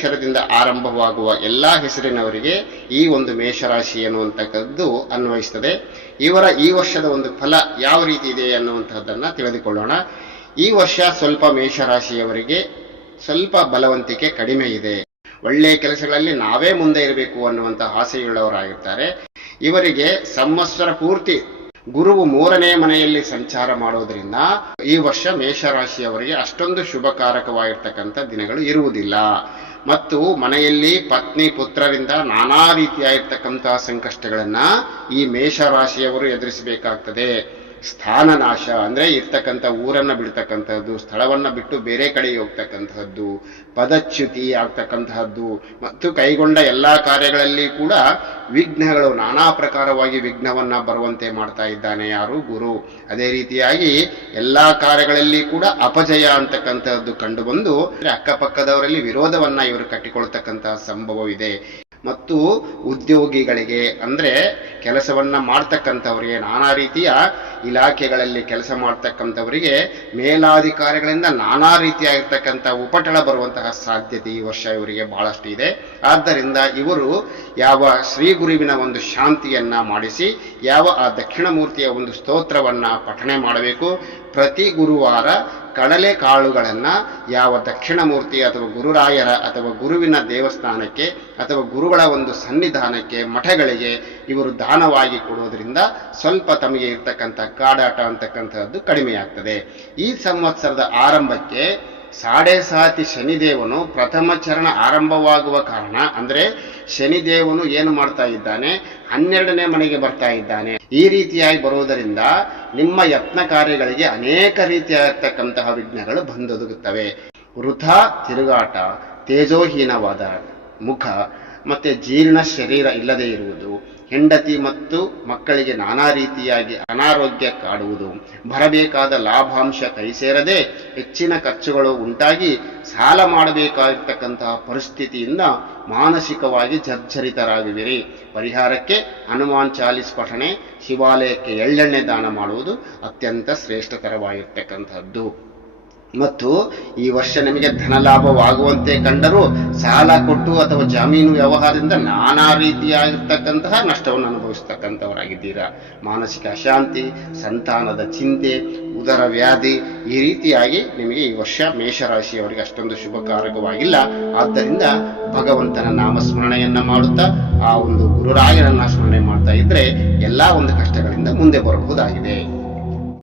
ಅಕ್ಷರದಿಂದ ಆರಂಭವಾಗುವ ಎಲ್ಲಾ ಹೆಸರಿನವರಿಗೆ ಈ ಒಂದು ಮೇಷರಾಶಿ ಅನ್ನುವಂತಕ್ಕದ್ದು ಅನ್ವಯಿಸ್ತದೆ. ಇವರ ಈ ವರ್ಷದ ಒಂದು ಫಲ ಯಾವ ರೀತಿ ಇದೆ ಅನ್ನುವಂತಹದ್ದನ್ನ ತಿಳಿದುಕೊಳ್ಳೋಣ. ಈ ವರ್ಷ ಸ್ವಲ್ಪ ಮೇಷರಾಶಿಯವರಿಗೆ ಸ್ವಲ್ಪ ಬಲವಂತಿಕೆ ಕಡಿಮೆ ಇದೆ. ಒಳ್ಳೆಯ ಕೆಲಸಗಳಲ್ಲಿ ನಾವೇ ಮುಂದೆ ಇರಬೇಕು ಅನ್ನುವಂತಹ ಆಸೆಯುಳ್ಳವರಾಗಿರ್ತಾರೆ. ಇವರಿಗೆ ಸಂವತ್ಸರ ಪೂರ್ತಿ ಗುರುವು 3ನೇ ಮನೆಯಲ್ಲಿ ಸಂಚಾರ ಮಾಡೋದ್ರಿಂದ ಈ ವರ್ಷ ಮೇಷರಾಶಿಯವರಿಗೆ ಅಷ್ಟೊಂದು ಶುಭಕಾರಕವಾಗಿರ್ತಕ್ಕಂಥ ದಿನಗಳು ಇರುವುದಿಲ್ಲ. ಮತ್ತು ಮನೆಯಲ್ಲಿ ಪತ್ನಿ ಪುತ್ರರಿಂದ ನಾನಾ ರೀತಿಯಾಗಿರ್ತಕ್ಕಂತಹ ಸಂಕಷ್ಟಗಳನ್ನ ಈ ಮೇಷರಾಶಿಯವರು ಎದುರಿಸಬೇಕಾಗ್ತದೆ. ಸ್ಥಾನನಾಶ ಅಂದ್ರೆ ಇರ್ತಕ್ಕಂಥ ಊರನ್ನ ಬಿಡ್ತಕ್ಕಂತಹದ್ದು, ಸ್ಥಳವನ್ನ ಬಿಟ್ಟು ಬೇರೆ ಕಡೆಗೆ ಹೋಗ್ತಕ್ಕಂತಹದ್ದು, ಪದಚ್ಯುತಿ ಆಗ್ತಕ್ಕಂತಹದ್ದು, ಮತ್ತು ಕೈಗೊಂಡ ಎಲ್ಲಾ ಕಾರ್ಯಗಳಲ್ಲಿ ಕೂಡ ವಿಘ್ನಗಳು ನಾನಾ ಪ್ರಕಾರವಾಗಿ ವಿಘ್ನವನ್ನ ಬರುವಂತೆ ಮಾಡ್ತಾ ಇದ್ದಾನೆ ಯಾರು? ಗುರು. ಅದೇ ರೀತಿಯಾಗಿ ಎಲ್ಲಾ ಕಾರ್ಯಗಳಲ್ಲಿ ಕೂಡ ಅಪಜಯ ಅಂತಕ್ಕಂತಹದ್ದು ಕಂಡು ಬಂದು ಅಕ್ಕಪಕ್ಕದವರಲ್ಲಿ ವಿರೋಧವನ್ನ ಇವರು ಕಟ್ಟಿಕೊಳ್ತಕ್ಕಂತಹ ಸಂಭವವಿದೆ. ಮತ್ತು ಉದ್ಯೋಗಿಗಳಿಗೆ ಅಂದ್ರೆ ಕೆಲಸವನ್ನ ಮಾಡ್ತಕ್ಕಂಥವರಿಗೆ, ನಾನಾ ರೀತಿಯ ಇಲಾಖೆಗಳಲ್ಲಿ ಕೆಲಸ ಮಾಡ್ತಕ್ಕಂಥವರಿಗೆ ಮೇಲಾಧಿಕಾರಿಗಳಿಂದ ನಾನಾ ರೀತಿಯಾಗಿರ್ತಕ್ಕಂಥ ಉಪಟಳ ಬರುವಂತಹ ಸಾಧ್ಯತೆ ಈ ವರ್ಷ ಇವರಿಗೆ ಬಹಳಷ್ಟು ಇದೆ. ಆದ್ದರಿಂದ ಇವರು ಯಾವ ಶ್ರೀ ಗುರುವಿನ ಒಂದು ಶಾಂತಿಯನ್ನ ಮಾಡಿಸಿ ಯಾವ ಆ ದಕ್ಷಿಣ ಮೂರ್ತಿಯ ಒಂದು ಸ್ತೋತ್ರವನ್ನ ಪಠಣೆ ಮಾಡಬೇಕು. ಪ್ರತಿ ಗುರುವಾರ ಕಡಲೆ ಕಾಳುಗಳನ್ನ ಯಾವ ದಕ್ಷಿಣ ಮೂರ್ತಿ ಅಥವಾ ಗುರುರಾಯರ ಅಥವಾ ಗುರುವಿನ ದೇವಸ್ಥಾನಕ್ಕೆ ಅಥವಾ ಗುರುಗಳ ಒಂದು ಸನ್ನಿಧಾನಕ್ಕೆ ಮಠಗಳಿಗೆ ಇವರು ದಾನವಾಗಿ ಕೊಡೋದ್ರಿಂದ ಸ್ವಲ್ಪ ತಮಗೆ ಇರ್ತಕ್ಕಂಥ ಕಾಡಾಟ ಅಂತಕ್ಕಂಥದ್ದು ಕಡಿಮೆಯಾಗ್ತದೆ. ಈ ಸಂವತ್ಸರದ ಆರಂಭಕ್ಕೆ ಸಾಡೆ ಸಾತಿ ಶನಿದೇವನು ಪ್ರಥಮ ಚರಣ ಆರಂಭವಾಗುವ ಕಾರಣ ಅಂದ್ರೆ ಶನಿದೇವನು ಏನು ಮಾಡ್ತಾ ಇದ್ದಾನೆ? 12ನೇ ಮನೆಗೆ ಬರ್ತಾ ಇದ್ದಾನೆ. ಈ ರೀತಿಯಾಗಿ ಬರುವುದರಿಂದ ನಿಮ್ಮ ಯತ್ನ ಕಾರ್ಯಗಳಿಗೆ ಅನೇಕ ರೀತಿಯಾಗಿರ್ತಕ್ಕಂತಹ ವಿಘ್ನಗಳು ಬಂದೊದಗುತ್ತವೆ. ವೃಥಾ ತಿರುಗಾಟ, ತೇಜೋಹೀನವಾದ ಮುಖ, ಮತ್ತೆ ಜೀರ್ಣ ಶರೀರ ಇಲ್ಲದೆ ಇರುವುದು, ಹೆಂಡತಿ ಮತ್ತು ಮಕ್ಕಳಿಗೆ ನಾನಾ ರೀತಿಯಾಗಿ ಅನಾರೋಗ್ಯ ಕಾಡುವುದು, ಬರಬೇಕಾದ ಲಾಭಾಂಶ ಕೈ ಸೇರದೆ ಹೆಚ್ಚಿನ ಖರ್ಚುಗಳು ಉಂಟಾಗಿ ಸಾಲ ಮಾಡಬೇಕಾಗಿರ್ತಕ್ಕಂತಹ ಪರಿಸ್ಥಿತಿಯಿಂದ ಮಾನಸಿಕವಾಗಿ ಜರ್ಜರಿತರಾಗುವಿರಿ. ಪರಿಹಾರಕ್ಕೆ ಹನುಮಾನ್ ಚಾಲಿಸ್ ಪಠಣೆ, ಶಿವಾಲಯಕ್ಕೆ ಎಳ್ಳೆಣ್ಣೆ ದಾನ ಮಾಡುವುದು ಅತ್ಯಂತ ಶ್ರೇಷ್ಠಕರವಾಗಿರ್ತಕ್ಕಂಥದ್ದು. ಮತ್ತು ಈ ವರ್ಷ ನಿಮಗೆ ಧನಲಾಭವಾಗುವಂತೆ ಕಂಡರೂ ಸಾಲ ಕೊಟ್ಟು ಅಥವಾ ಜಾಮೀನು ವ್ಯವಹಾರದಿಂದ ನಾನಾ ರೀತಿಯಾಗಿರ್ತಕ್ಕಂತಹ ನಷ್ಟವನ್ನು ಅನುಭವಿಸ್ತಕ್ಕಂಥವರಾಗಿದ್ದೀರಾ. ಮಾನಸಿಕ ಅಶಾಂತಿ, ಸಂತಾನದ ಚಿಂತೆ, ಉದರ ವ್ಯಾಧಿ, ಈ ರೀತಿಯಾಗಿ ನಿಮಗೆ ಈ ವರ್ಷ ಮೇಷರಾಶಿಯವರಿಗೆ ಅಷ್ಟೊಂದು ಶುಭಕಾರಕವಾಗಿಲ್ಲ. ಆದ್ದರಿಂದ ಭಗವಂತನ ನಾಮಸ್ಮರಣೆಯನ್ನ ಮಾಡುತ್ತಾ ಆ ಒಂದು ಗುರುರಾಯರನ್ನ ಸ್ಮರಣೆ ಮಾಡ್ತಾ ಇದ್ರೆ ಎಲ್ಲಾ ಒಂದು ಕಷ್ಟಗಳಿಂದ ಮುಂದೆ ಬರಬಹುದಾಗಿದೆ.